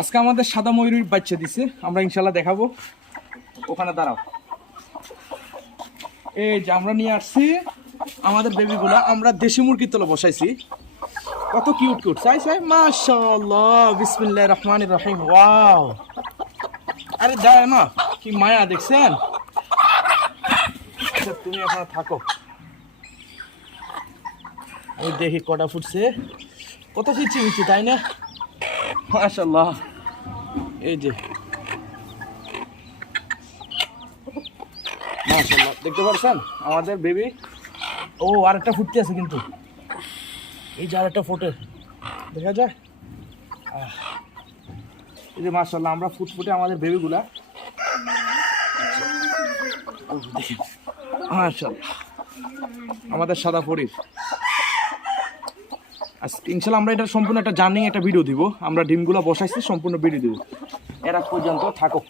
আজকে আমাদের সাদা ময়ূরীর বাচ্চা দিছে। আমরা ইনশাল্লাহ দেখাবো। ওখানে দাঁড়াও। এই যে আমরা নিয়ে আসছি আমাদের বেবিগুলা আমরা দেশি মুরগির তলে বসাইছি। কত কিউট কিউট চাই চাই। মাশাআল্লাহ বিসমিল্লাহির রহমানির রহিম। ওয়াও। আরে যায় না কি মায়া দেখছেন? আচ্ছা, তুমি এখন থাকো। আমি দেখি কটা ফুটছে। কত ফিরছি মিছি তাই না? মাশাল্লাহ এই যে। মাশাল্লাহ দেখতে পাচ্ছেন আমাদের বেবি। ও, আরেকটা ফুটতে আছে কিন্তু। এই যে আরেকটা ফোটে। দেখা যায়? এই যে মাশাল্লাহ আমরা ফুটফুটে আমাদের বেবিগুলা। মাশাল্লাহ আমাদের সাদা ফরির ইনশাল্লাহ আমরা এটা সম্পূর্ণ একটা জার্নিং, একটা ভিডিও দিব। আমরা ডিমগুলো বসাইছি, সম্পূর্ণ ভিডিও দিব। এরা পর্যন্ত থাকো